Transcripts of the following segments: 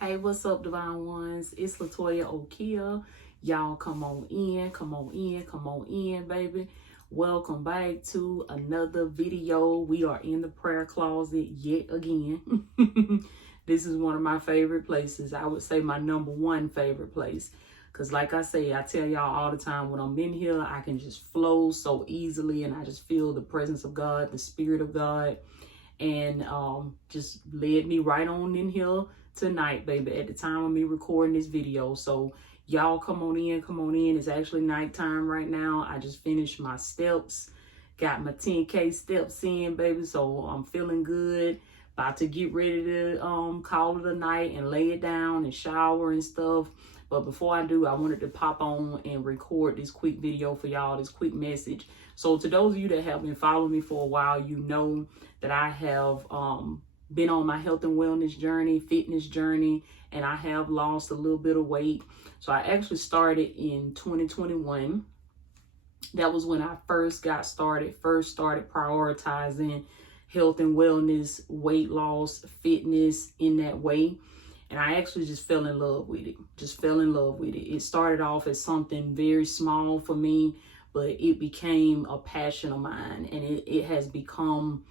Hey, what's up, Divine Ones? It's Latoya, Okeia. Y'all come on in, come on in, come on in, baby. Welcome back to another video. We are in the prayer closet yet again. This is one of my favorite places. I would say my number one favorite place. Because like I say, I tell y'all all the time, when I'm in here, I can just flow so easily and I just feel the presence of God, the Spirit of God. And just led me right on in here tonight, baby, at the time of me recording this video. So y'all come on in, come on in. It's actually nighttime right now. I just finished my steps, got my 10K steps in, baby. So I'm feeling good. About to get ready to call it a night and lay it down and shower and stuff. But before I do, I wanted to pop on and record this quick video for y'all, this quick message. So to those of you that have been following me for a while, you know that I have been on my health and wellness journey, fitness journey, and I have lost a little bit of weight. So I actually started in 2021. That was when I first started prioritizing health and wellness, weight loss, fitness in that way. And I actually just fell in love with it. It started off as something very small for me, but it became a passion of mine. And it has become,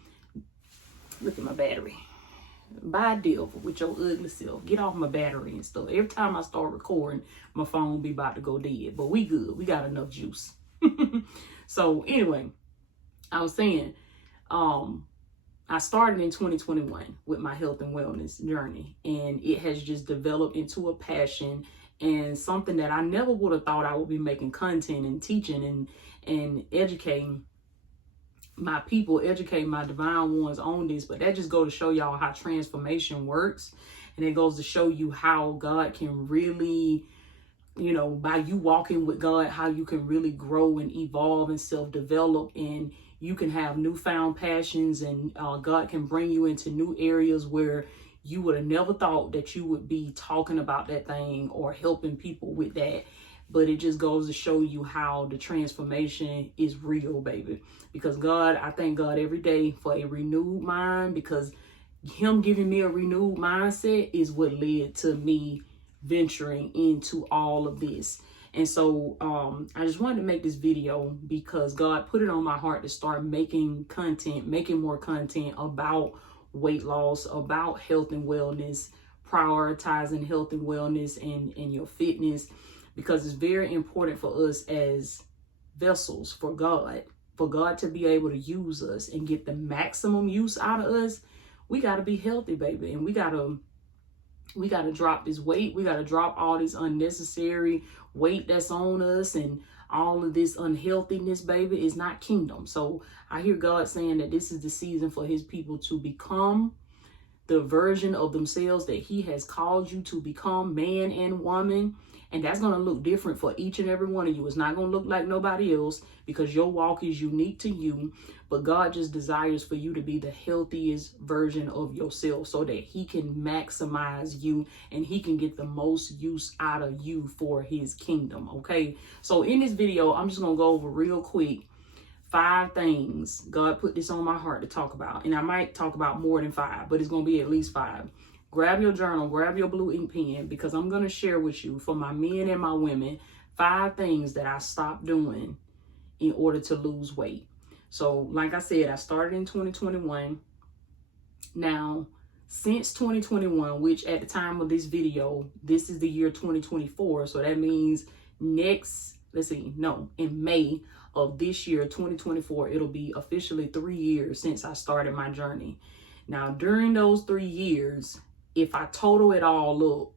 look at my battery. Bye, devil, with your ugly self. Get off my battery and stuff. Every time I start recording, my phone be about to go dead. But we good. We got enough juice. So anyway, I was saying, I started in 2021 with my health and wellness journey, and it has just developed into a passion and something that I never would have thought I would be making content and teaching and educating my people, educating my divine ones on this. But that just goes to show y'all how transformation works. And it goes to show you how God can really, you know, by you walking with God, how you can really grow and evolve and self-develop, and you can have newfound passions, and God can bring you into new areas where you would have never thought that you would be talking about that thing or helping people with that. But it just goes to show you how the transformation is real, baby. Because God, I thank God every day for a renewed mind, because Him giving me a renewed mindset is what led to me venturing into all of this. And so I just wanted to make this video because God put it on my heart to start making more content about weight loss, about health and wellness, prioritizing health and wellness and your fitness, because it's very important for us as vessels for God to be able to use us and get the maximum use out of us. We got to be healthy, baby, and we got to drop this weight. We got to drop all this unnecessary weight that's on us, and all of this unhealthiness, baby, is not kingdom. So I hear God saying that this is the season for His people to become the version of themselves that He has called you to become, man and woman. And that's going to look different for each and every one of you. It's not going to look like nobody else, because your walk is unique to you. But God just desires for you to be the healthiest version of yourself so that He can maximize you and He can get the most use out of you for His kingdom. Okay. So in this video, I'm just going to go over real quick 5 things. God put this on my heart to talk about. And I might talk about more than 5, but it's going to be at least 5. Grab your journal, grab your blue ink pen, because I'm going to share with you, for my men and my women, 5 things that I stopped doing in order to lose weight. So like I said, I started in 2021. Now, since 2021, which at the time of this video, this is the year 2024. So that means in May of this year, 2024, it'll be officially 3 years since I started my journey. Now, during those 3 years, if I total it all up,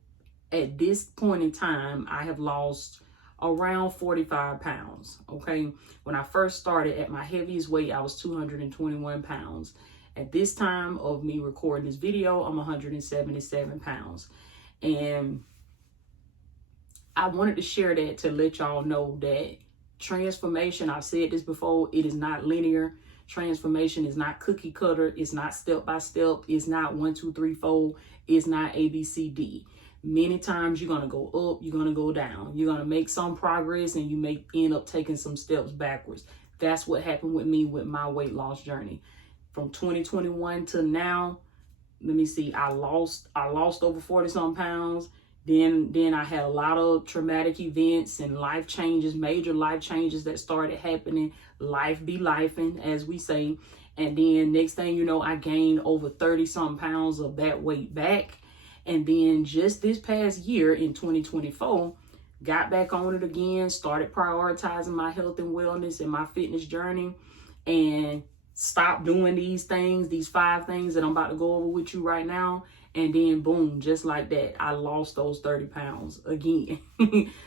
at this point in time, I have lost around 45 pounds. Okay. When I first started at my heaviest weight, I was 221 pounds. At this time of me recording this video, I'm 177 pounds. And I wanted to share that to let y'all know that transformation, I've said this before, it is not linear. Transformation is not cookie cutter. It's not step by step. It's not 1, 2, 3, 4. It's not ABCD. Many times you're going to go up, you're going to go down. You're going to make some progress, and you may end up taking some steps backwards. That's what happened with me with my weight loss journey. From 2021 to now, let me see, I lost over 40 some pounds. Then I had a lot of traumatic events and life changes, major life changes that started happening. Life be lifing, as we say. And then next thing you know, I gained over 30 some pounds of that weight back. And then just this past year in 2024, got back on it again, started prioritizing my health and wellness and my fitness journey, and stopped doing these things, these 5 things that I'm about to go over with you right now. And then boom, just like that, I lost those 30 pounds again.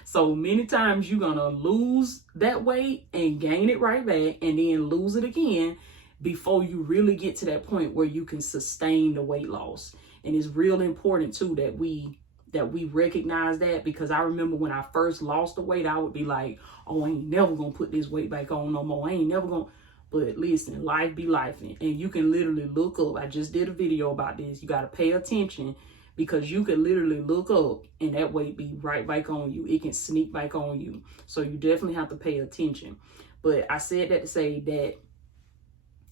So many times you're gonna lose that weight and gain it right back and then lose it again before you really get to that point where you can sustain the weight loss. And it's real important too that we recognize that, because I remember when I first lost the weight, I would be like, oh, I ain't never gonna put this weight back on no more. I ain't never gonna. But listen, life be lifing, and you can literally look up. I just did a video about this. You got to pay attention, because you can literally look up and that weight be right back on you. It can sneak back on you. So you definitely have to pay attention. But I said that to say that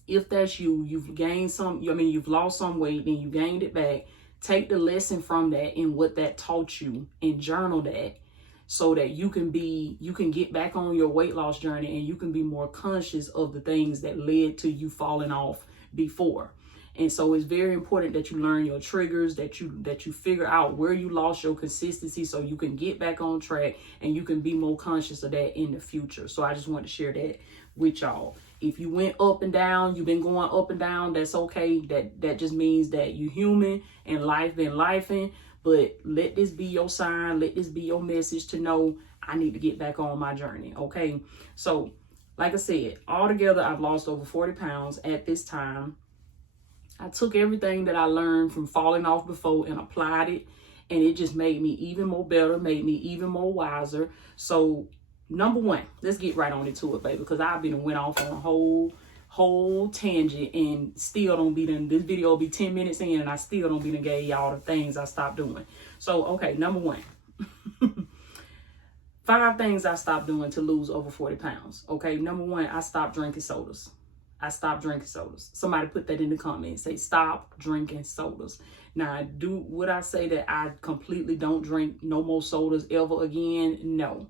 if that's you, you've gained some, you've lost some weight, then you gained it back. Take the lesson from that and what that taught you and journal that, so that you can get back on your weight loss journey, and you can be more conscious of the things that led to you falling off before. And so it's very important that you learn your triggers, that you figure out where you lost your consistency, so you can get back on track and you can be more conscious of that in the future. So I just want to share that with y'all. If you went up and down, you've been going up and down, that's okay. That just means that you're human and life been lifing. But let this be your sign. Let this be your message to know I need to get back on my journey. Okay. So like I said, altogether, I've lost over 40 pounds at this time. I took everything that I learned from falling off before and applied it. And it just made me even more better, made me even more wiser. So number one, let's get right on into it, baby, because I've been went off on a whole tangent and still don't be done. This video will be 10 minutes in and I still don't be done gave y'all the things I stopped doing. So, okay, number one. 5 things I stopped doing to lose over 40 pounds. Okay, number one, I stopped drinking sodas. I stopped drinking sodas. Somebody put that in the comments. Say, stop drinking sodas. Now, would I say that I completely don't drink no more sodas ever again? No.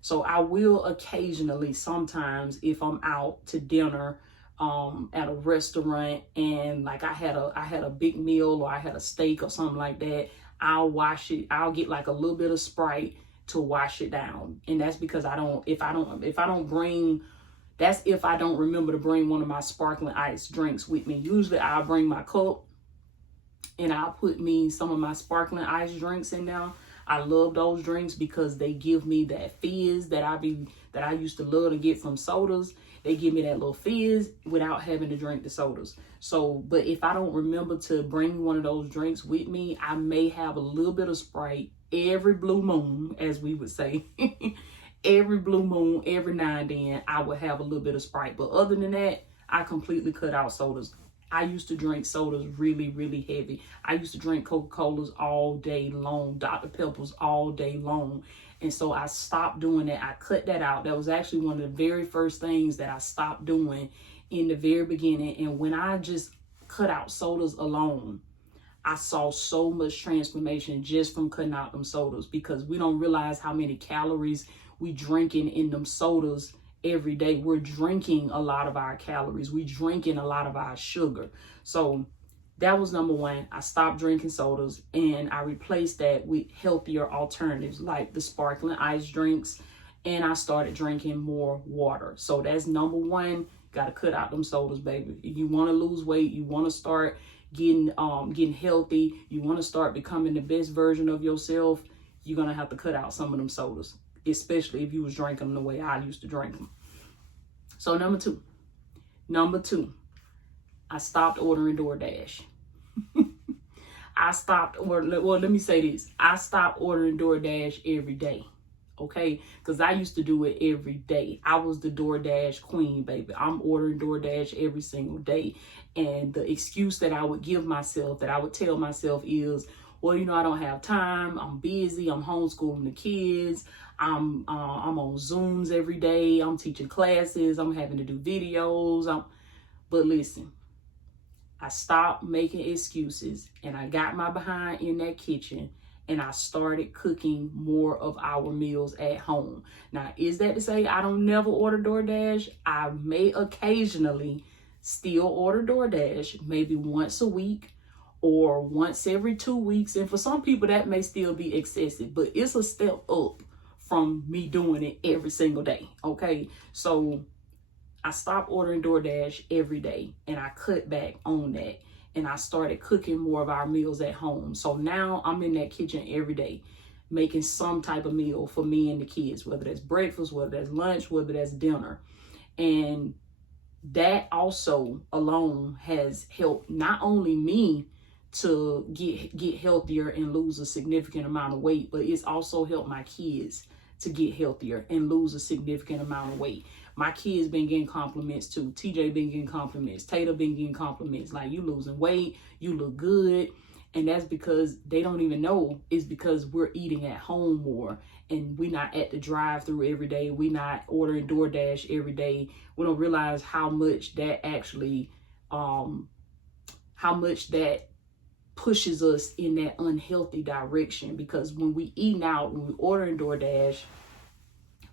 So I will occasionally, sometimes, if I'm out to dinner at a restaurant and like I had a big meal or I had a steak or something like that, I'll wash it. I'll get like a little bit of Sprite to wash it down. And that's because if I don't remember to bring one of my sparkling ice drinks with me. Usually I'll bring my cup and I'll put me some of my sparkling ice drinks in there. I love those drinks because they give me that fizz that I used to love to get from sodas. They give me that little fizz without having to drink the sodas. So, but if I don't remember to bring one of those drinks with me, I may have a little bit of Sprite every blue moon, as we would say. Every blue moon, every now and then, I would have a little bit of Sprite. But other than that, I completely cut out sodas. I used to drink sodas really, really heavy. I used to drink Coca-Colas all day long, Dr. Peppers all day long. And so I stopped doing that. I cut that out. That was actually one of the very first things that I stopped doing in the very beginning. And when I just cut out sodas alone, I saw so much transformation just from cutting out them sodas, because we don't realize how many calories we drinking in them sodas every day. We're drinking a lot of our calories. We drinking a lot of our sugar. So that was number one. I stopped drinking sodas and I replaced that with healthier alternatives like the sparkling ice drinks, and I started drinking more water. So that's number one. Got to cut out them sodas, baby. If you want to lose weight, you want to start getting healthy, you want to start becoming the best version of yourself, you're going to have to cut out some of them sodas, especially if you was drinking them the way I used to drink them. So number two, I stopped ordering DoorDash. I stopped ordering DoorDash every day. Okay, because I used to do it every day. I was the DoorDash queen, baby. I'm ordering DoorDash every single day. And the excuse that I would give myself, that I would tell myself is, well, I don't have time. I'm busy. I'm homeschooling the kids. I'm on Zooms every day. I'm teaching classes. I'm having to do videos. But listen, I stopped making excuses and I got my behind in that kitchen and I started cooking more of our meals at home. Now, is that to say I don't never order DoorDash? I may occasionally still order DoorDash, maybe once a week or once every 2 weeks. And for some people that may still be excessive, but it's a step up from me doing it every single day. Okay. So I stopped ordering DoorDash every day and I cut back on that. And I started cooking more of our meals at home. So now I'm in that kitchen every day, making some type of meal for me and the kids, whether that's breakfast, whether that's lunch, whether that's dinner. And that also alone has helped not only me to get healthier and lose a significant amount of weight, but it's also helped my kids to get healthier and lose a significant amount of weight. My kids been getting compliments too. TJ been getting compliments. Tater been getting compliments. Like, you losing weight, you look good. And that's because they don't even know it's because we're eating at home more and we're not at the drive-thru every day. We're not ordering DoorDash every day. We don't realize how much that actually, how much that pushes us in that unhealthy direction. Because when we eating out, when we ordering DoorDash,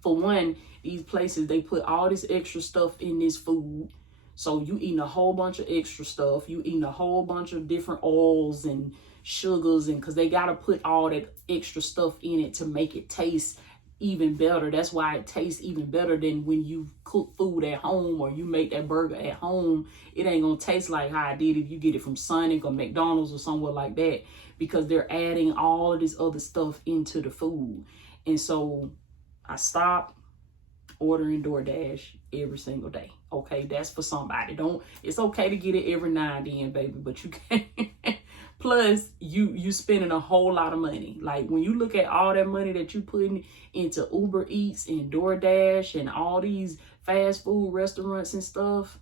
for one, these places, they put all this extra stuff in this food. So you eating a whole bunch of extra stuff. You eating a whole bunch of different oils and sugars, and because they got to put all that extra stuff in it to make it taste even better. That's why it tastes even better than when you cook food at home or you make that burger at home. It ain't going to taste like how I did if you get it from Sonic or McDonald's or somewhere like that, because they're adding all of this other stuff into the food. And so I stopped ordering DoorDash every single day. Okay, that's for somebody. It's okay to get it every now and then, baby, but you can't. Plus, you spending a whole lot of money. Like, when you look at all that money that you putting into Uber Eats and DoorDash and all these fast food restaurants and stuff,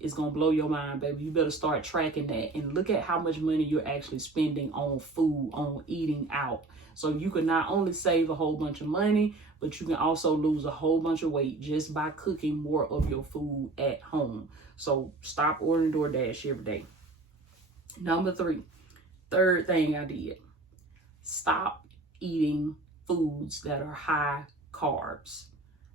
it's gonna blow your mind, baby. You better start tracking that and look at how much money you're actually spending on food, on eating out. So you can not only save a whole bunch of money, but you can also lose a whole bunch of weight just by cooking more of your food at home. So stop ordering DoorDash every day. Number 3, third thing I did, stop eating foods that are high carbs.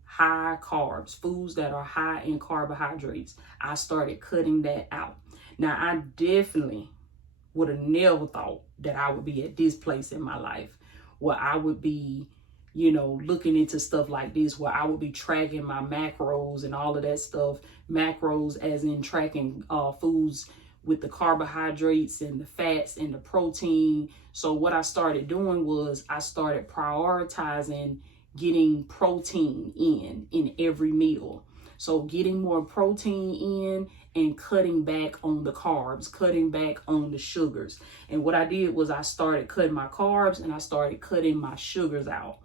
High carbs, foods that are high in carbohydrates. I started cutting that out. Now, I definitely would have never thought that I would be at this place in my life where I would be, looking into stuff like this, where I would be tracking my macros and all of that stuff. Macros as in tracking foods with the carbohydrates and the fats and the protein. So what I started doing was I started prioritizing getting protein in every meal. So getting more protein in and cutting back on the carbs, cutting back on the sugars. And what I did was I started cutting my carbs and I started cutting my sugars out.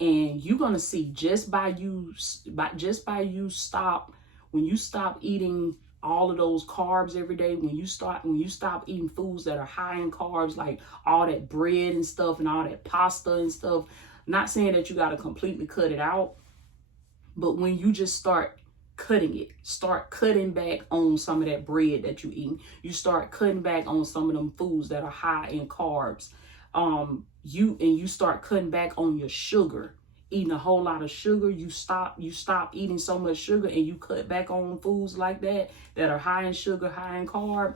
And you're gonna see just by you stop, when you stop eating all of those carbs every day, when you stop eating foods that are high in carbs, like all that bread and stuff and all that pasta and stuff. Not saying that you got to completely cut it out, but when you just start cutting it, start cutting back on some of that bread that you eat, you start cutting back on some of them foods that are high in carbs, you start cutting back on your sugar, eating a whole lot of sugar. You stop eating so much sugar and you cut back on foods like that are high in sugar, high in carb.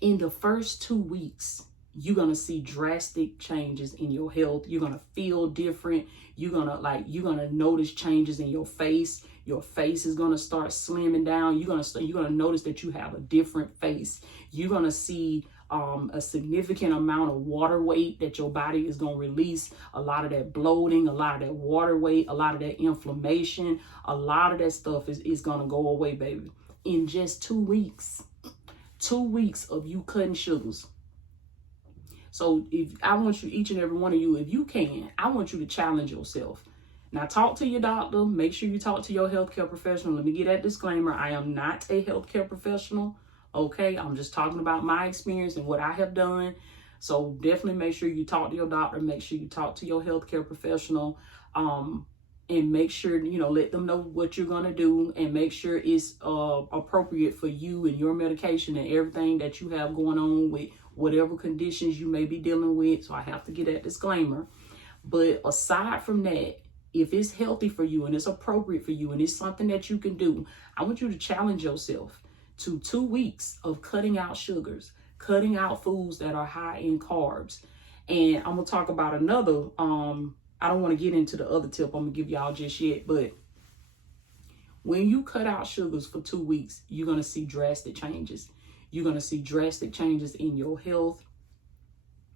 In the first 2 weeks, you're going to see drastic changes in your health. You're going to feel different. You're going to notice changes in your face. Your face is going to start slimming down. You're going to notice that you have a different face. You're going to see a significant amount of water weight that your body is going to release. A lot of that bloating, a lot of that water weight, a lot of that inflammation, a lot of that stuff is going to go away, baby. In just 2 weeks. 2 weeks of you cutting sugars. So I want you, each and every one of you, if you can, I want you to challenge yourself. Now, talk to your doctor. Make sure you talk to your healthcare professional. Let me get that disclaimer. I am not a healthcare professional. Okay, I'm just talking about my experience and what I have done. So definitely make sure you talk to your doctor. Make sure you talk to your healthcare professional. and make sure, you know, let them know what you're going to do, and make sure it's appropriate for you and your medication and everything that you have going on with whatever conditions you may be dealing with. So I have to get that disclaimer. But aside from that, if it's healthy for you and it's appropriate for you and it's something that you can do, I want you to challenge yourself to 2 weeks of cutting out sugars, cutting out foods that are high in carbs. And I'm going to talk about another, I don't want to get into the other tip I'm going to give y'all just yet, but when you cut out sugars for 2 weeks, you're going to see drastic changes. You're going to see drastic changes in your health,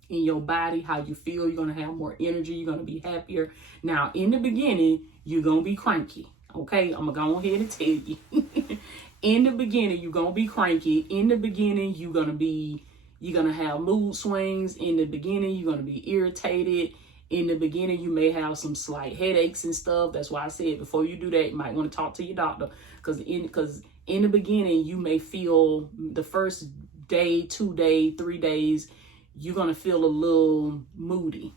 in your body, how you feel. You're going to have more energy. You're going to be happier. Now, in the beginning, you're going to be cranky. Okay, I'm going to go ahead and tell you. In the beginning, you're going to be cranky. In the beginning, you're going to have mood swings. In the beginning, you're going to be irritated. In the beginning, you may have some slight headaches and stuff. That's why I said before you do that, you might want to talk to your doctor, because in the beginning, you may feel the first day, 2 days, 3 days, you're going to feel a little moody.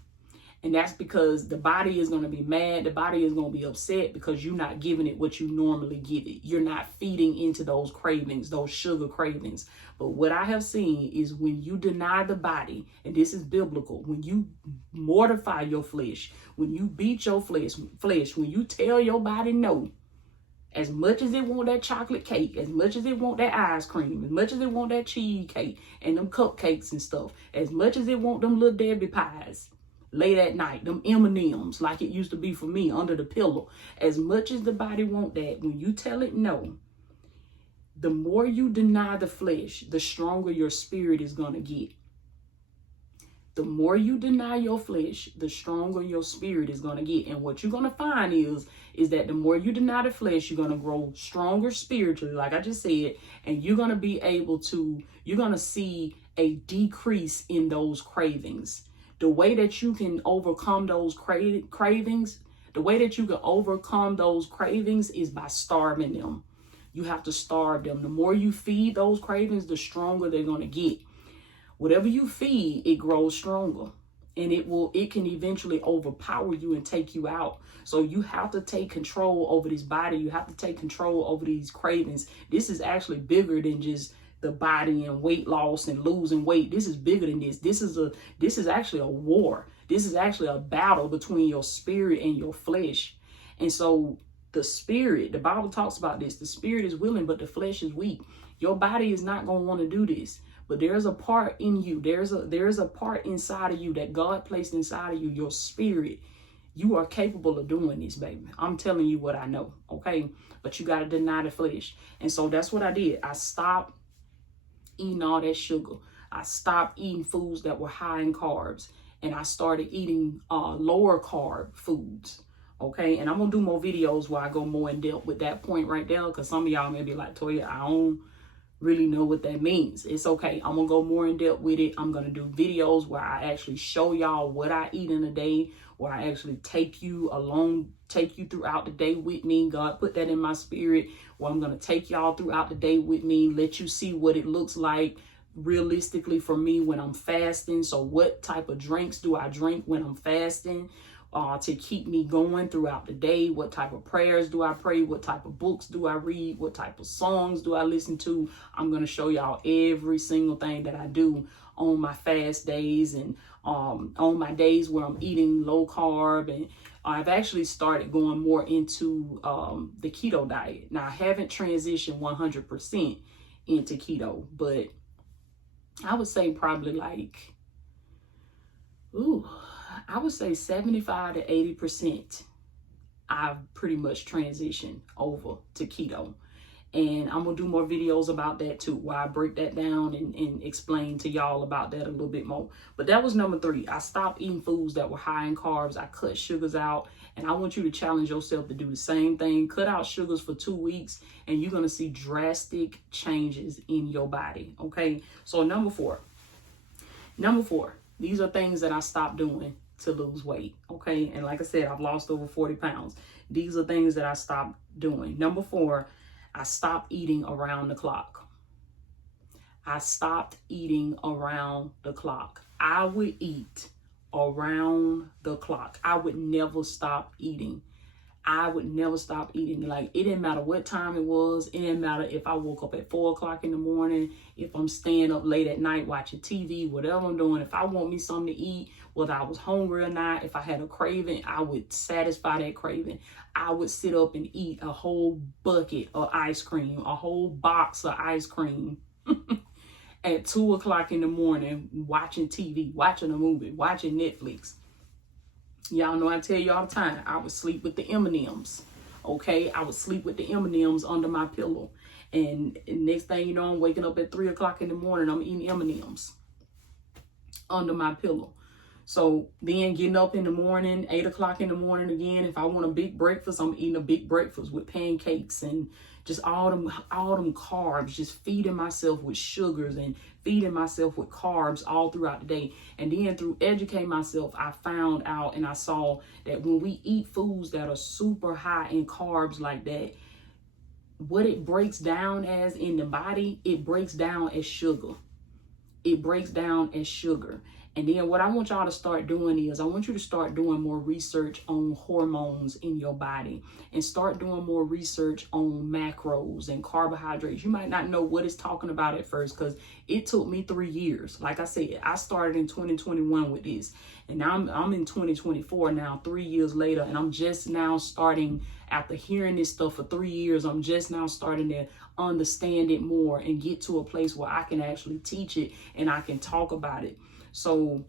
And that's because the body is going to be mad. The body is going to be upset because you're not giving it what you normally give it. You're not feeding into those cravings, those sugar cravings. But what I have seen is when you deny the body, and this is biblical, when you mortify your flesh, when you beat your flesh, when you tell your body no, as much as it want that chocolate cake, as much as it want that ice cream, as much as it want that cheesecake and them cupcakes and stuff, as much as it want them little Debbie pies late at night, them M&Ms like it used to be for me under the pillow, as much as the body want that, when you tell it no, the more you deny the flesh, the stronger your spirit is going to get. The more you deny your flesh, the stronger your spirit is going to get. And what you're going to find is that the more you deny the flesh, you're going to grow stronger spiritually, like I just said, and you're going to be able to, you're going to see a decrease in those cravings. The way that you can overcome those cravings, the way that you can overcome those cravings is by starving them. You have to starve them. The more you feed those cravings, the stronger they're going to get. Whatever you feed, it grows stronger, and it can eventually overpower you and take you out. So you have to take control over this body. You have to take control over these cravings. This is actually bigger than just the body and weight loss and losing weight. This is bigger than this. This is actually a war. This is actually a battle between your spirit and your flesh. And so the spirit, the Bible talks about this. The spirit is willing, but the flesh is weak. Your body is not going to want to do this. But there's a part in you. There's a part inside of you that God placed inside of you, your spirit. You are capable of doing this, baby. I'm telling you what I know, okay? But you got to deny the flesh. And so that's what I did. I stopped eating all that sugar. I stopped eating foods that were high in carbs. And I started eating lower carb foods, okay? And I'm going to do more videos where I go more in depth with that point right there, because some of y'all may be like, Toya, I don't really know what that means. It's okay. I'm gonna go more in depth with it. I'm gonna do videos where I actually show y'all what I eat in a day, where I actually take you throughout the day with me. God put that in my spirit, where I'm gonna take y'all throughout the day with me, let you see what it looks like realistically for me when I'm fasting. So what type of drinks do I drink when I'm fasting to keep me going throughout the day? What type of prayers do I pray? What type of books do I read? What type of songs do I listen to? I'm going to show y'all every single thing that I do on my fast days and on my days where I'm eating low carb. And I've actually started going more into the keto diet. Now, I haven't transitioned 100% into keto, but I would say probably like, I would say 75 to 80%, I've pretty much transitioned over to keto. And I'm going to do more videos about that too, where I break that down and explain to y'all about that a little bit more. But that was number 3. I stopped eating foods that were high in carbs. I cut sugars out. And I want you to challenge yourself to do the same thing. Cut out sugars for 2 weeks, and you're going to see drastic changes in your body. Okay. So number 4, these are things that I stopped doing to lose weight. Okay. And like I said, I've lost over 40 pounds. These are things that I stopped doing. Number 4, I stopped eating around the clock. I stopped eating around the clock. I would eat around the clock. I would never stop eating. I would never stop eating. Like, it didn't matter what time it was. It didn't matter if I woke up at 4 o'clock in the morning, if I'm staying up late at night watching TV, whatever I'm doing. If I want me something to eat, whether I was hungry or not, if I had a craving, I would satisfy that craving. I would sit up and eat a whole bucket of ice cream, a whole box of ice cream at 2 o'clock in the morning, watching TV, watching a movie, watching Netflix. Y'all know I tell you all the time, I would sleep with the M&Ms. Okay, I would sleep with the M&Ms under my pillow. And next thing you know, I'm waking up at 3 o'clock in the morning, I'm eating M&Ms under my pillow. So then getting up in the morning, 8 o'clock in the morning again, if I want a big breakfast, I'm eating a big breakfast with pancakes and just all them carbs, just feeding myself with sugars and feeding myself with carbs all throughout the day. And then through educating myself, I found out and I saw that when we eat foods that are super high in carbs like that, what it breaks down as in the body, it breaks down as sugar. It breaks down as sugar. And then what I want y'all to start doing is I want you to start doing more research on hormones in your body and start doing more research on macros and carbohydrates. You might not know what it's talking about at first because it took me 3 years. Like I said, I started in 2021 with this, and now I'm in 2024 now, 3 years later, and I'm just now starting, after hearing this stuff for 3 years, I'm just now starting to understand it more and get to a place where I can actually teach it and I can talk about it. So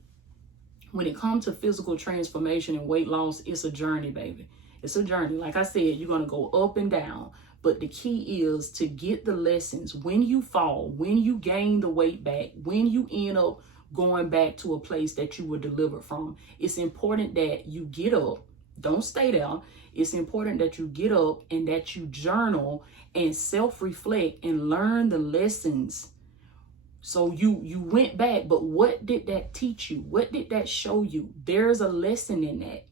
when it comes to physical transformation and weight loss, it's a journey, baby. It's a journey. Like I said, you're going to go up and down. But the key is to get the lessons when you fall, when you gain the weight back, when you end up going back to a place that you were delivered from. It's important that you get up. Don't stay there. It's important that you get up and that you journal and self-reflect and learn the lessons. So you went back, but what did that teach you? What did that show you? There's a lesson in that.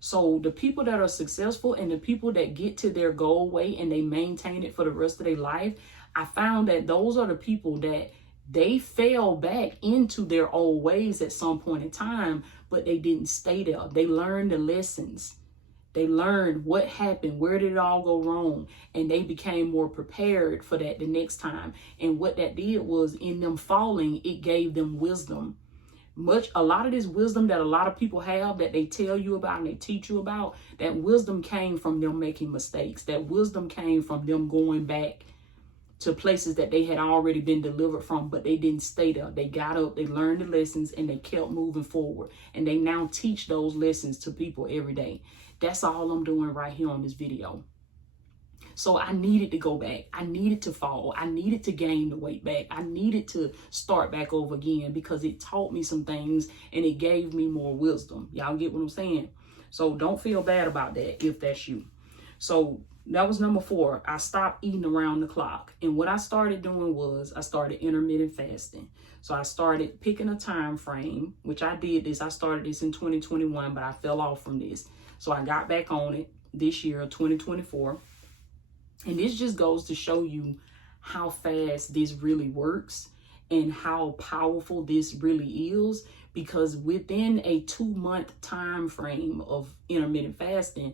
So the people that are successful and the people that get to their goal weight and they maintain it for the rest of their life, I found that those are the people that they fell back into their old ways at some point in time, but they didn't stay there. They learned the lessons. They learned what happened, where did it all go wrong, and they became more prepared for that the next time. And what that did was, in them falling, it gave them wisdom. A lot of this wisdom that a lot of people have that they tell you about and they teach you about, that wisdom came from them making mistakes. That wisdom came from them going back to places that they had already been delivered from, but they didn't stay there. They got up, they learned the lessons, and they kept moving forward. And they now teach those lessons to people every day. That's all I'm doing right here on this video. So I needed to go back. I needed to fall. I needed to gain the weight back. I needed to start back over again because it taught me some things and it gave me more wisdom. Y'all get what I'm saying? So don't feel bad about that if that's you. So that was number 4. I stopped eating around the clock. And what I started doing was I started intermittent fasting. So I started picking a time frame, which I did this. I started this in 2021, but I fell off from this. So I got back on it this year, 2024. And this just goes to show you how fast this really works and how powerful this really is. Because within a 2-month time frame of intermittent fasting,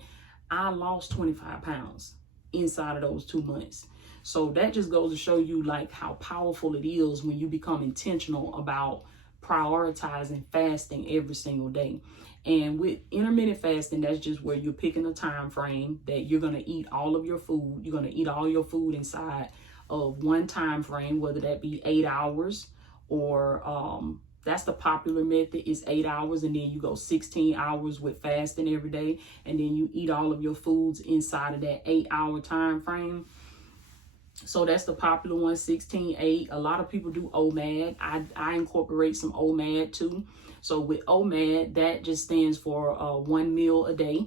I lost 25 pounds inside of those 2 months. So that just goes to show you like how powerful it is when you become intentional about prioritizing fasting every single day. And with intermittent fasting, that's just where you're picking a time frame that you're going to eat all of your food. You're going to eat all your food inside of one time frame, whether that be 8 hours or that's the popular method, is 8 hours, and then you go 16 hours with fasting every day, and then you eat all of your foods inside of that 8-hour time frame. So that's the popular one, 16-8. A lot of people do OMAD. I incorporate some OMAD too. So with OMAD, that just stands for 1 meal a day.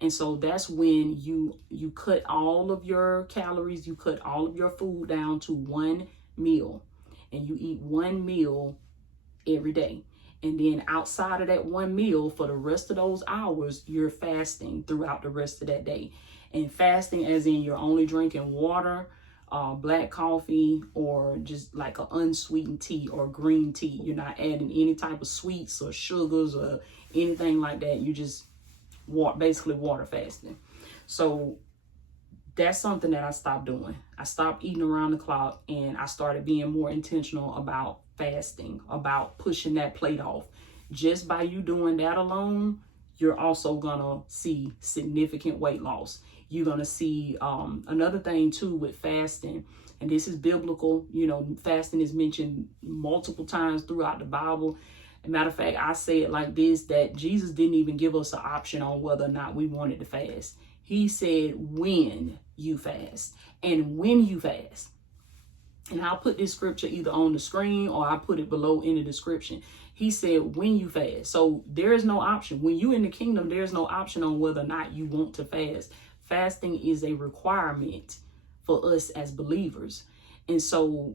And so that's when you cut all of your calories, you cut all of your food down to 1 meal. And you eat 1 meal every day. And then outside of that 1 meal, for the rest of those hours, you're fasting throughout the rest of that day. And fasting as in you're only drinking water, black coffee, or just like an unsweetened tea or green tea. You're not adding any type of sweets or sugars or anything like that. You just basically water fasting. So that's something that I stopped doing. I stopped eating around the clock, and I started being more intentional about fasting, about pushing that plate off. Just by you doing that alone, you're also gonna see significant weight loss. You're gonna see another thing too with fasting, and this is biblical. You know, fasting is mentioned multiple times throughout the Bible. As a matter of fact, I say it like this, that Jesus didn't even give us an option on whether or not we wanted to fast. He said when you fast, and when you fast. And I'll put this scripture either on the screen or I put it below in the description. He said when you fast. So there is no option. When you in the kingdom, there's no option on whether or not you want to fast. Fasting is a requirement for us as believers. And so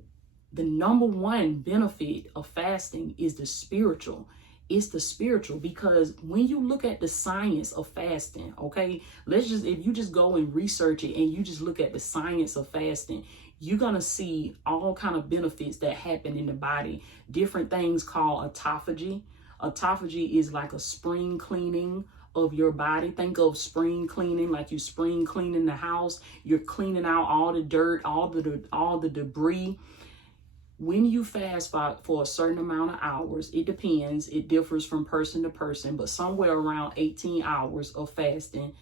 the number one benefit of fasting is the spiritual. It's the spiritual, because when you look at the science of fasting, okay, if you just go and research it and you just look at the science of fasting, you're going to see all kind of benefits that happen in the body. Different things called autophagy. Autophagy is like a spring cleaning of your body. Think of spring cleaning, like you spring cleaning the house. You're cleaning out all the dirt, all the debris. When you fast for a certain amount of hours, it depends. It differs from person to person, but somewhere around 18 hours of fasting,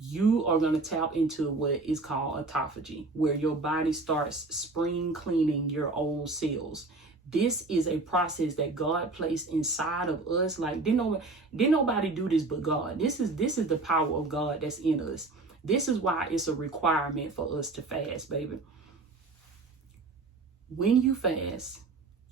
you are going to tap into what is called autophagy, where your body starts spring cleaning your old cells. This is a process that God placed inside of us. Like didn't nobody do this but God. This is the power of God that's in us. This is why it's a requirement for us to fast, baby. When you fast,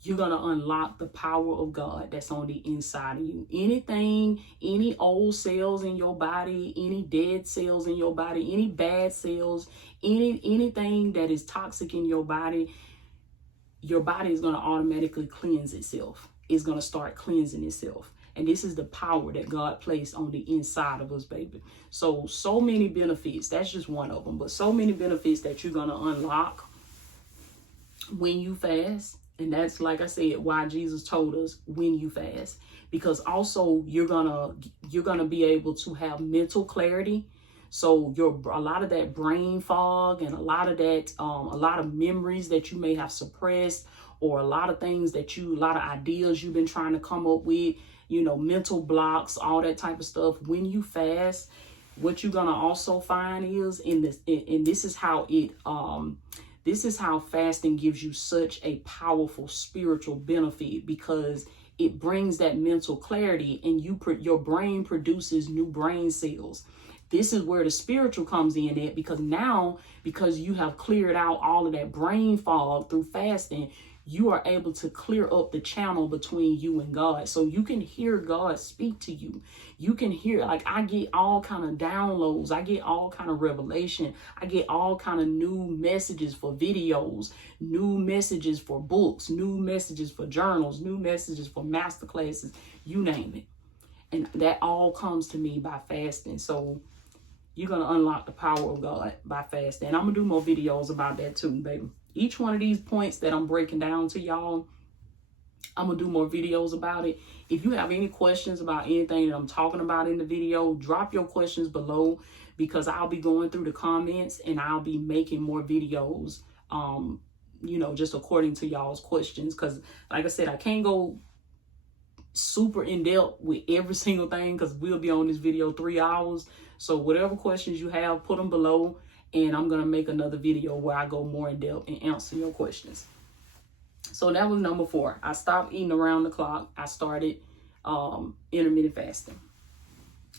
you're going to unlock the power of God that's on the inside of you. Any old cells in your body, any dead cells in your body, any bad cells, anything that is toxic in your body is going to automatically cleanse itself. It's going to start cleansing itself. And this is the power that God placed on the inside of us, baby. So many benefits. That's just one of them. But so many benefits that you're going to unlock when you fast. And that's, like I said, why Jesus told us when you fast, because also you're gonna be able to have mental clarity. So a lot of that brain fog and a lot of memories that you may have suppressed, or a lot of ideas you've been trying to come up with, mental blocks, all that type of stuff. When you fast, what you're gonna also find is this is how fasting gives you such a powerful spiritual benefit, because it brings that mental clarity, and your brain produces new brain cells. This is where the spiritual comes in at, because you have cleared out all of that brain fog through fasting, you are able to clear up the channel between you and God. So you can hear God speak to you. You can hear, like, I get all kind of downloads. I get all kind of revelation. I get all kind of new messages for videos, new messages for books, new messages for journals, new messages for masterclasses, you name it. And that all comes to me by fasting. So you're going to unlock the power of God by fasting. And I'm going to do more videos about that too, baby. Each one of these points that I'm breaking down to y'all, I'm going to do more videos about it. If you have any questions about anything that I'm talking about in the video, drop your questions below, because I'll be going through the comments and I'll be making more videos, just according to y'all's questions. Because like I said, I can't go super in depth with every single thing, because we'll be on this video 3 hours. So whatever questions you have, put them below, and I'm going to make another video where I go more in depth and answer your questions. So that was number 4. I stopped eating around the clock. I started intermittent fasting.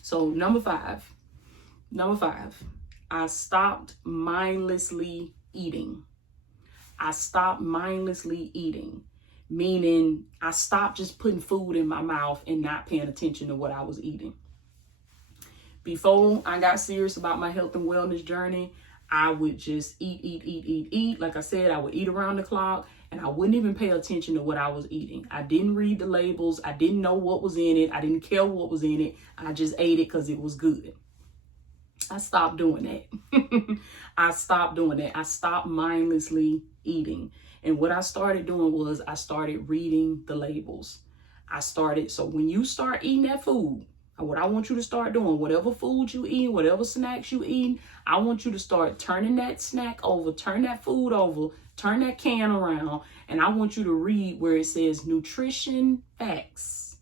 So number five, I stopped mindlessly eating. I stopped mindlessly eating, meaning I stopped just putting food in my mouth and not paying attention to what I was eating. Before I got serious about my health and wellness journey, I would just eat. Like I said, I would eat around the clock, and I wouldn't even pay attention to what I was eating. I didn't read the labels. I didn't know what was in it. I didn't care what was in it. I just ate it because it was good. I stopped doing that. I stopped mindlessly eating. And what I started doing was I started reading the labels. So when you start eating that food, What I want you to start doing, whatever food you eat, whatever snacks you eat, I want you to start turning that snack over, turn that food over, turn that can around, and I want you to read where it says nutrition facts.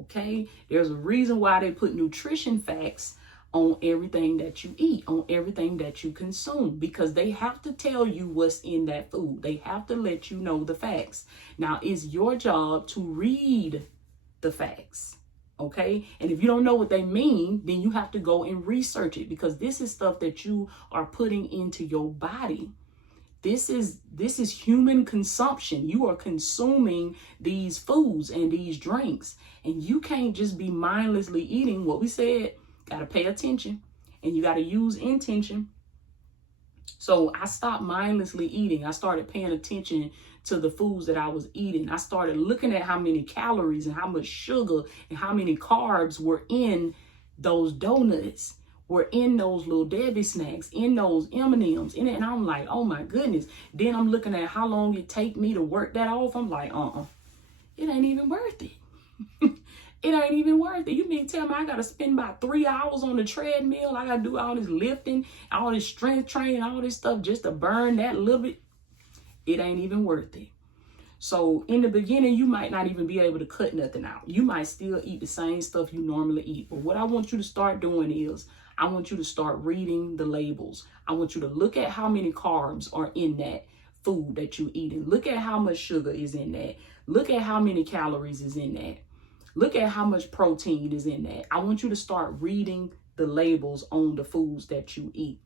Okay? There's a reason why they put nutrition facts on everything that you eat, on everything that you consume, because they have to tell you what's in that food. They have to let you know the facts. Now, it's your job to read the facts. Okay. And if you don't know what they mean, then you have to go and research it, because this is stuff that you are putting into your body. This is human consumption. You are consuming these foods and these drinks, and you can't just be mindlessly eating. What we said, got to pay attention, and you got to use intention. So I stopped mindlessly eating. I started paying attention to the foods that I was eating. I started looking at how many calories and how much sugar and how many carbs were in those donuts, were in those little Debbie snacks, in those M&Ms, in it. And I'm like, oh my goodness. Then I'm looking at how long it take me to work that off. I'm like, it ain't even worth it. It ain't even worth it. You mean tell me I got to spend about 3 hours on the treadmill? I got to do all this lifting, all this strength training, all this stuff just to burn that little bit? It ain't even worth it. So in the beginning, you might not even be able to cut nothing out. You might still eat the same stuff you normally eat. But what I want you to start doing is I want you to start reading the labels. I want you to look at how many carbs are in that food that you're eating. Look at how much sugar is in that. Look at how many calories is in that. Look at how much protein is in that. I want you to start reading the labels on the foods that you eat.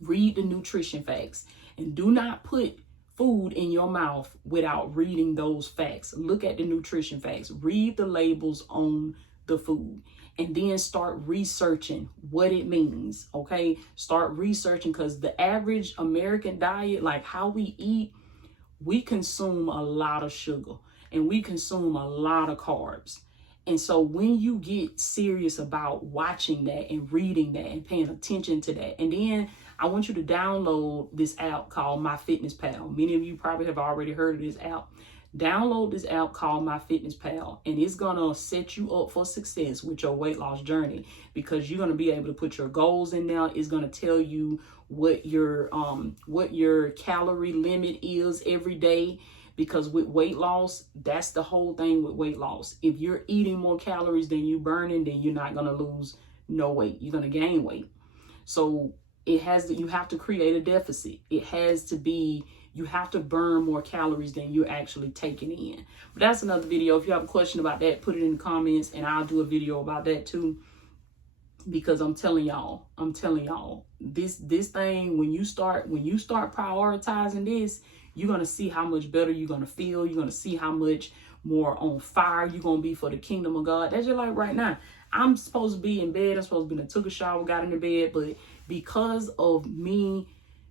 Read the nutrition facts, and do not put food in your mouth without reading those facts. Look at the nutrition facts. Read the labels on the food, and then start researching what it means. Okay, start researching, because the average American diet, like how we eat, we consume a lot of sugar and we consume a lot of carbs. And so when you get serious about watching that and reading that and paying attention to that, and then I want you to download this app called MyFitnessPal. Many of you probably have already heard of this app. Download this app called MyFitnessPal, and it's going to set you up for success with your weight loss journey, because you're going to be able to put your goals in there. It's going to tell you what your calorie limit is every day. Because with weight loss, that's the whole thing with weight loss. If you're eating more calories than you're burning, then you're not going to lose no weight. You're going to gain weight. So you have to create a deficit. It has to be, you have to burn more calories than you're actually taking in. But that's another video. If you have a question about that, put it in the comments, and I'll do a video about that too. Because I'm telling y'all, this thing, when you start prioritizing this, you're going to see how much better you're going to feel. You're going to see how much more on fire you're going to be for the kingdom of God. That's just like right now. I'm supposed to be in bed. I'm supposed to be took a shower, got in the bed. But because of me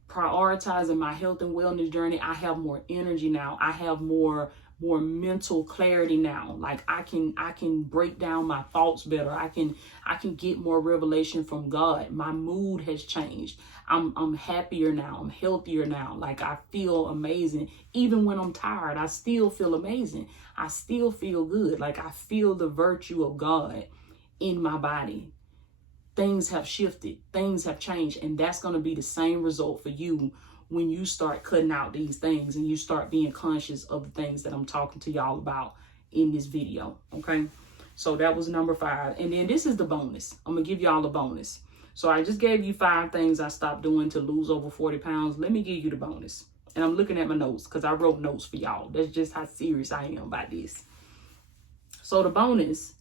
prioritizing my health and wellness journey, I have more energy now. I have more mental clarity now. Like I can break down my thoughts better. I can get more revelation from God. My mood has changed. I'm happier now. I'm healthier now. Like I feel amazing. Even when I'm tired, I still feel amazing. I still feel good. Like I feel the virtue of God in my body. Things have shifted. Things have changed. And that's going to be the same result for you when you start cutting out these things and you start being conscious of the things that I'm talking to y'all about in this video. Okay. So that was number 5. And then this is the bonus. I'm going to give y'all a bonus. So I just gave you 5 things I stopped doing to lose over 40 pounds. Let me give you the bonus. And I'm looking at my notes because I wrote notes for y'all. That's just how serious I am about this. So the bonus,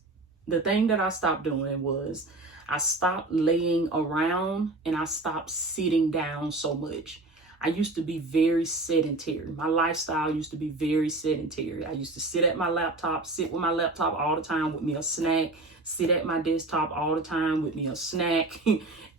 the thing that I stopped doing was I stopped laying around and I stopped sitting down so much. I used to be very sedentary. My lifestyle used to be very sedentary. I used to sit with my laptop all the time with me a snack, sit at my desktop all the time with me a snack.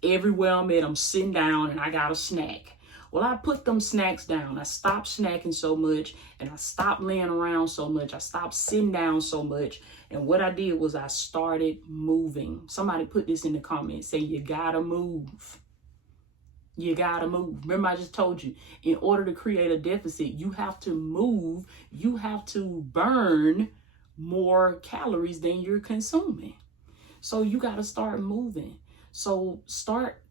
Everywhere I'm at, I'm sitting down and I got a snack. Well, I put them snacks down. I stopped snacking so much and I stopped laying around so much. I stopped sitting down so much. And what I did was I started moving. Somebody put this in the comments, say you gotta move. You gotta move. Remember, I just told you, in order to create a deficit, you have to move. You have to burn more calories than you're consuming. So you got to start moving. So start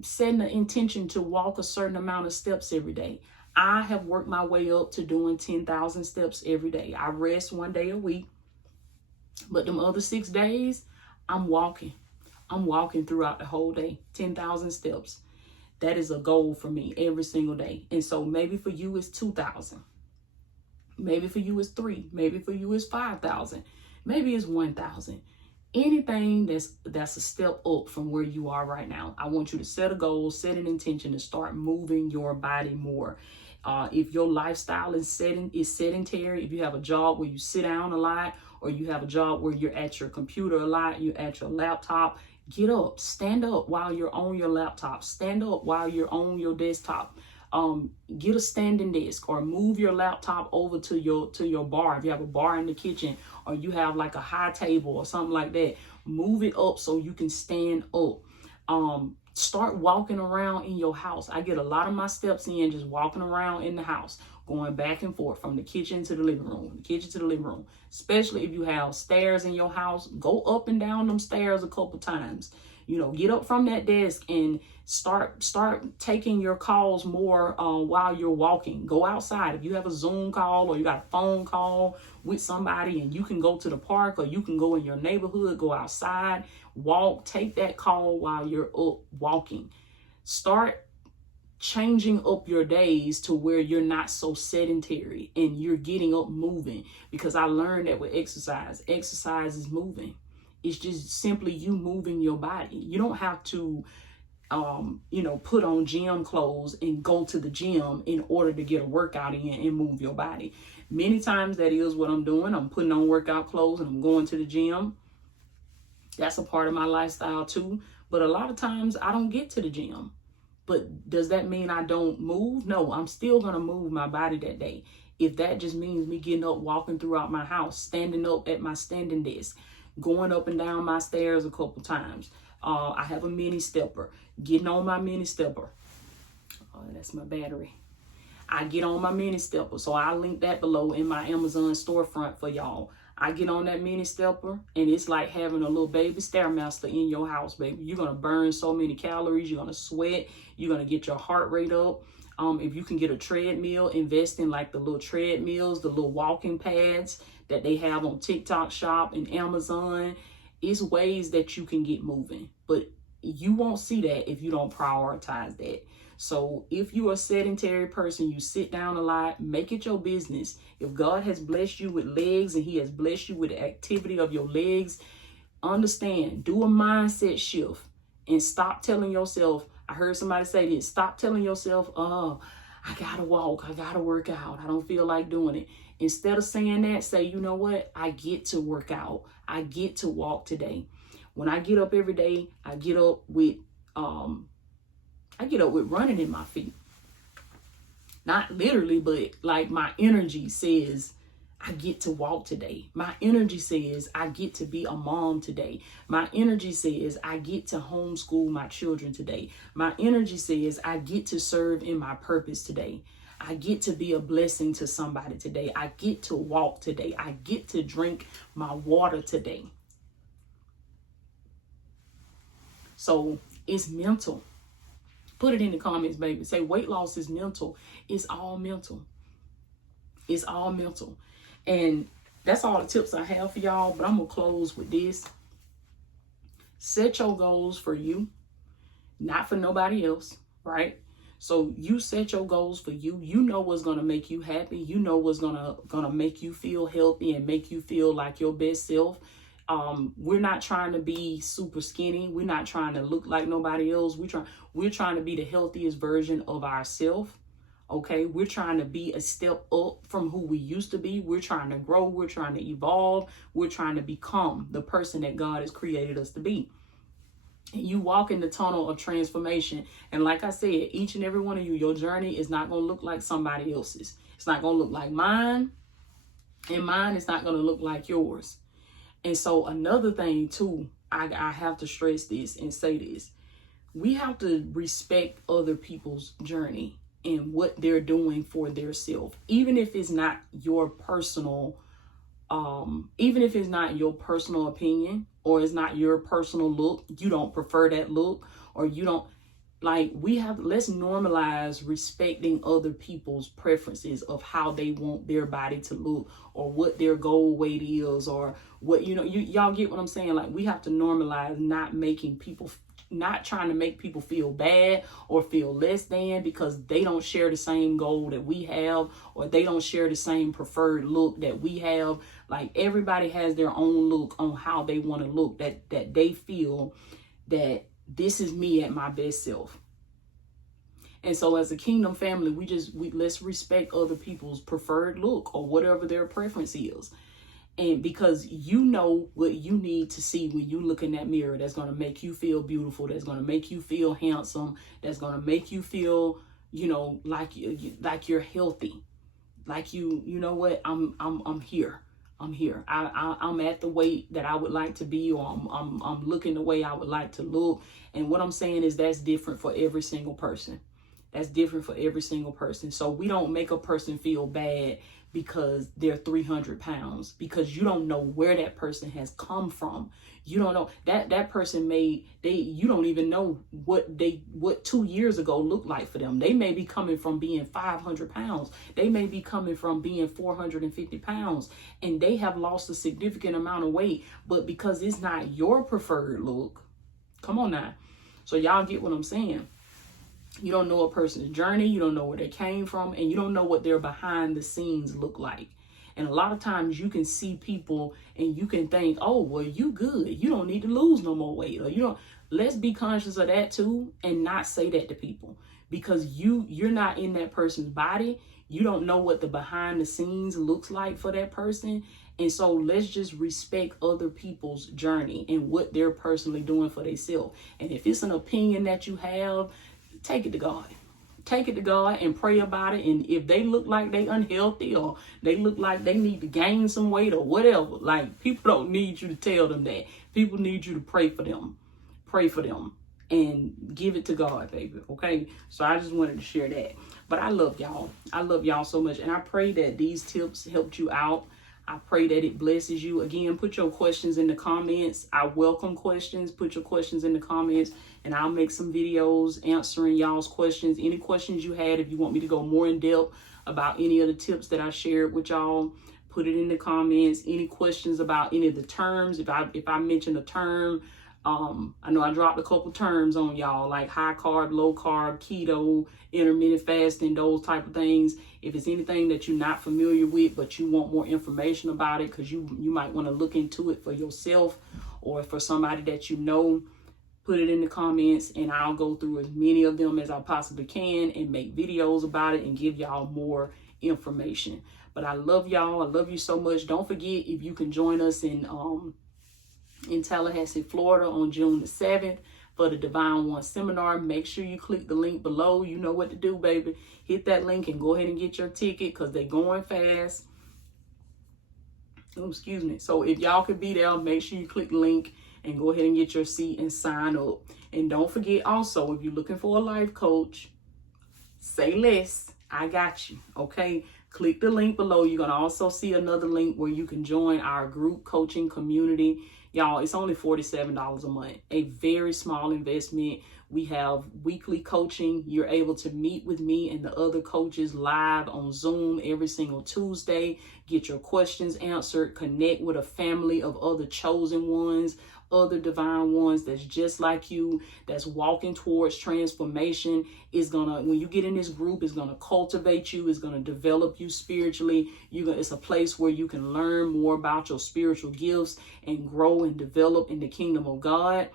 setting the intention to walk a certain amount of steps every day. I have worked my way up to doing 10,000 steps every day. I rest 1 day a week, but them other 6 days, I'm walking. I'm walking throughout the whole day, 10,000 steps. That is a goal for me every single day. And so maybe for you it's 2,000. Maybe for you it's 3. Maybe for you it's 5,000. Maybe it's 1,000. Anything that's a step up from where you are right now. I want you to set a goal, set an intention to start moving your body more. If your lifestyle is sedentary, if you have a job where you sit down a lot, or you have a job where you're at your computer a lot, you're at your laptop, get up, stand up while you're on your laptop, stand up while you're on your desktop. Get a standing desk, or move your laptop over to your bar. If you have a bar in the kitchen, or you have like a high table or something like that, move it up so you can stand up. Start walking around in your house. I get a lot of my steps in just walking around in the house, going back and forth from the kitchen to the living room, the kitchen to the living room. Especially if you have stairs in your house, go up and down them stairs a couple times. You know, get up from that desk and start taking your calls more while you're walking. Go outside. If you have a Zoom call or you got a phone call with somebody, and you can go to the park, or you can go in your neighborhood, go outside, walk, take that call while you're up walking. Start changing up your days to where you're not so sedentary and you're getting up moving, because I learned that with exercise is moving. It's just simply you moving your body. You don't have to, put on gym clothes and go to the gym in order to get a workout in and move your body. Many times that is what I'm doing. I'm putting on workout clothes and I'm going to the gym. That's a part of my lifestyle too. But a lot of times I don't get to the gym. But does that mean I don't move? No, I'm still going to move my body that day. If that just means me getting up, walking throughout my house, standing up at my standing desk, going up and down my stairs a couple times. I have a mini stepper, getting on my mini stepper. Oh, that's my battery. I get on my mini stepper. So I'll link that below in my Amazon storefront for y'all. I get on that mini stepper, and it's like having a little baby Stairmaster in your house, baby. You're going to burn so many calories. You're going to sweat. You're going to get your heart rate up. If you can get a treadmill, invest in like the little treadmills, the little walking pads that they have on TikTok Shop and Amazon. It's ways that you can get moving, but you won't see that if you don't prioritize that. So if you're a sedentary person, you sit down a lot, make it your business. If God has blessed you with legs and he has blessed you with the activity of your legs, understand, do a mindset shift and stop telling yourself, I heard somebody say this, stop telling yourself, oh, I gotta walk, I gotta work out, I don't feel like doing it. Instead of saying that, say, you know what? I get to work out. I get to walk today. When I get up every day, I get up with running in my feet. Not literally, but like my energy says, I get to walk today. My energy says I get to be a mom today. My energy says I get to homeschool my children today. My energy says I get to serve in my purpose today. I get to be a blessing to somebody today. I get to walk today. I get to drink my water today. So it's mental. Put it in the comments, baby. Say weight loss is mental. It's all mental. It's all mental. And that's all the tips I have for y'all. But I'm going to close with this. Set your goals for you, not for nobody else, right? So you set your goals for you. You know what's going to make you happy. You know what's going to make you feel healthy and make you feel like your best self. We're not trying to be super skinny. We're not trying to look like nobody else. We're trying to be the healthiest version of ourselves. Okay, we're trying to be a step up from who we used to be. We're trying to grow. We're trying to evolve. We're trying to become the person that God has created us to be. You walk in the tunnel of transformation. And like I said, each and every one of you, your journey is not going to look like somebody else's. It's not going to look like mine. And mine is not going to look like yours. And so another thing too, I have to stress this and say this. We have to respect other people's journey and what they're doing for their self. Even if it's not your personal even if it's not your personal opinion or it's not your personal look, you don't prefer that look, or you don't like, let's normalize respecting other people's preferences of how they want their body to look, or what their goal weight is, or what, y'all get what I'm saying? Like, we have to normalize not trying to make people feel bad or feel less than because they don't share the same goal that we have, or they don't share the same preferred look that we have. Like, everybody has their own look on how they want to look, that they feel that this is me at my best self. And so as a kingdom family, let's respect other people's preferred look or whatever their preference is. And because you know what you need to see when you look in that mirror, that's going to make you feel beautiful, that's going to make you feel handsome, that's going to make you feel, like you're healthy, like you know what, I'm here. I'm here. I'm at the weight that I would like to be, or I'm looking the way I would like to look. And what I'm saying is that's different for every single person. That's different for every single person. So we don't make a person feel bad because they're 300 pounds, because you don't know where that person has come from. You don't know that person you don't even know what 2 years ago looked like for them. They may be coming from being 500 pounds. They may be coming from being 450 pounds, and they have lost a significant amount of weight, but because it's not your preferred look. Come on now. So y'all get what I'm saying? You don't know a person's journey. You don't know where they came from, and you don't know what their behind the scenes look like. And a lot of times you can see people and you can think, oh, well, you good. You don't need to lose no more weight. Or let's be conscious of that too, and not say that to people, because you're not in that person's body. You don't know what the behind the scenes looks like for that person. And so let's just respect other people's journey and what they're personally doing for themselves. And if it's an opinion that you have, take it to God. Take it to God and pray about it. And if they look like they unhealthy, or they look like they need to gain some weight or whatever, like, people don't need you to tell them that. People need you to pray for them. Pray for them and give it to God, baby. Okay. So I just wanted to share that. But I love y'all. I love y'all so much. And I pray that these tips helped you out. I pray that it blesses you. Again, put your questions in the comments. I welcome questions. Put your questions in the comments, and I'll make some videos answering y'all's questions. Any questions you had, if you want me to go more in depth about any of the tips that I shared with y'all, put it in the comments. Any questions about any of the terms, if I mention a term, I know I dropped a couple terms on y'all, like high carb, low carb, keto, intermittent fasting, those type of things. If it's anything that you're not familiar with, but you want more information about it, because you might want to look into it for yourself or for somebody that you know, put it in the comments, and I'll go through as many of them as I possibly can and make videos about it and give y'all more information. But I love y'all. I love you so much. Don't forget, if you can join us in Tallahassee, Florida on June the 7th for the Divine One seminar, make sure you click the link below. You know what to do, baby. Hit that link and go ahead and get your ticket, because they're going fast. Oh, excuse me. So if y'all could be there, make sure you click the link and go ahead and get your seat and sign up. And don't forget also, if you're looking for a life coach, say less. I got you. Okay. Click the link below. You're going to also see another link where you can join our group coaching community. Y'all, it's only $47 a month, a very small investment. We have weekly coaching. You're able to meet with me and the other coaches live on Zoom every single Tuesday. Get your questions answered. Connect with a family of other chosen ones, other divine ones that's just like you, that's walking towards transformation. Is gonna, when you get in this group, it's gonna cultivate you, it's gonna develop you spiritually. It's a place where you can learn more about your spiritual gifts and grow and develop in the kingdom of God.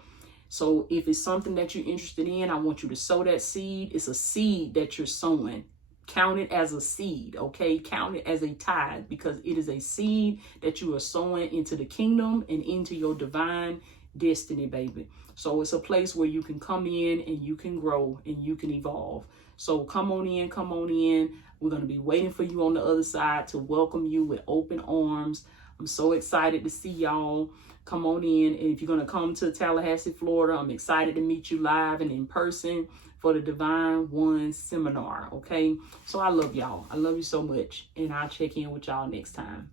So if it's something that you're interested in, I want you to sow that seed. It's a seed that you're sowing. Count it as a seed, okay? Count it as a tithe, because it is a seed that you are sowing into the kingdom and into your divine destiny, baby. So it's a place where you can come in and you can grow and you can evolve. So come on in, come on in. We're going to be waiting for you on the other side to welcome you with open arms. I'm so excited to see y'all. Come on in. And if you're going to come to Tallahassee, Florida, I'm excited to meet you live and in person for the Divine One seminar. Okay. So I love y'all. I love you so much. And I'll check in with y'all next time.